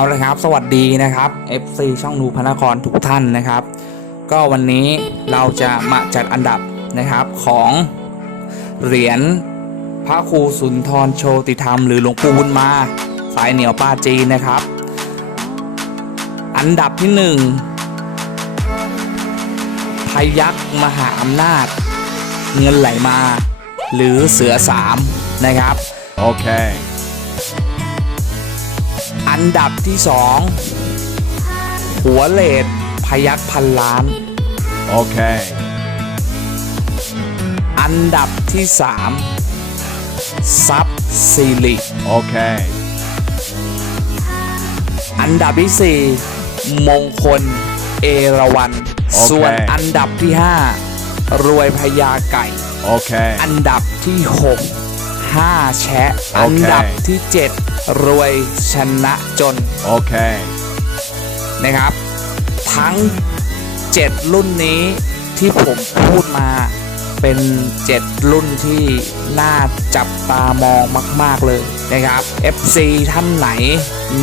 เอาละครับ สวัสดีนะครับ FC ช่องนูพนครทุกท่านนะครับ ก็วันนี้เราจะมาจัดอันดับนะครับของเหรียญพระครูสุนทรโชติธรรมหรือหลวงปู่บุญมา สายเหนียวป้าจีนนะครับ อันดับที่หนึ่งพยักมหาอำนาจ เงินไหลมา หรือเสือสามนะครับ Okay. อั นดับที่สองหัวเลดพยักพันล้าน Okay. อันดับที่สามซับซิลิ Okay. อันดับที่สี่มงคลเอราวันโอเคส่วนอันดับที่ห้ารวยพญาไก่ Okay. อันดับที่ห กห้าแชะโออันเคดับที่เจ็ดรวยชนะจน Okay. นะครับ ทั้ง 7 รุ่นนี้ที่ผมพูดมาเป็น 7 รุ่นที่น่าจับตามองมาก ๆ เลยนะครับ FC ท่านไหน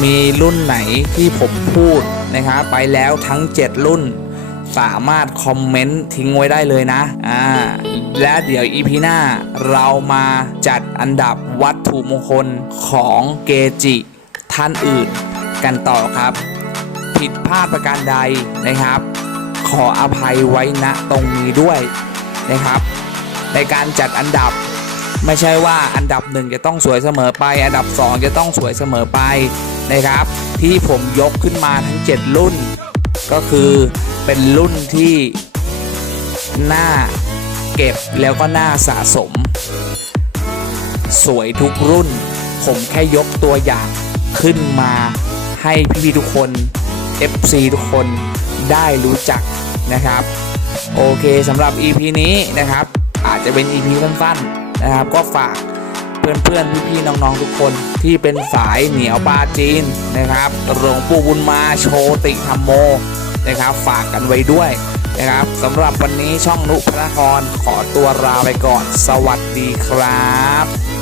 มีรุ่นไหนที่ผมพูดนะครับ ไปแล้วทั้ง 7 รุ่น สามารถคอมเมนต์ทิ้งไว้ได้เลยนะอ่าและเดี๋ยวอีพีหน้าเรามาจัดอันดับวัตถุมงคลของเกจิท่านอื่นกันต่อครับ ผิดพลาดประการใดนะครับ ขออภัยไว้ณตรงนี้ด้วยนะครับ ในการจัดอันดับไม่ใช่ว่าอันดับหนึ่งจะต้องสวยเสมอไป อันดับสองจะต้องสวยเสมอไปนะครับ ที่ผมยกขึ้นมาทั้ง 7 รุ่น ก็คือ เป็นรุ่นที่น่าเก็บแล้วก็น่าสะสม สวยทุกรุ่น ผมแค่ยกตัวอย่างขึ้นมาให้พี่ๆทุกคน FC ทุกคนได้รู้จักนะครับ โอเคสำหรับ EP นี้นะครับ อาจจะเป็น EP สั้นๆนะครับ ก็ฝากเพื่อนๆพี่ๆน้องๆทุกคนที่เป็นสายเหนียวปลาจีนนะครับหลวงปู่บุญมาโชติธรรมโม นะครับ ฝากกันไว้ด้วยนะครับสำหรับวันนี้ช่องนุพระนครขอตัวลาไปก่อน สวัสดีครับ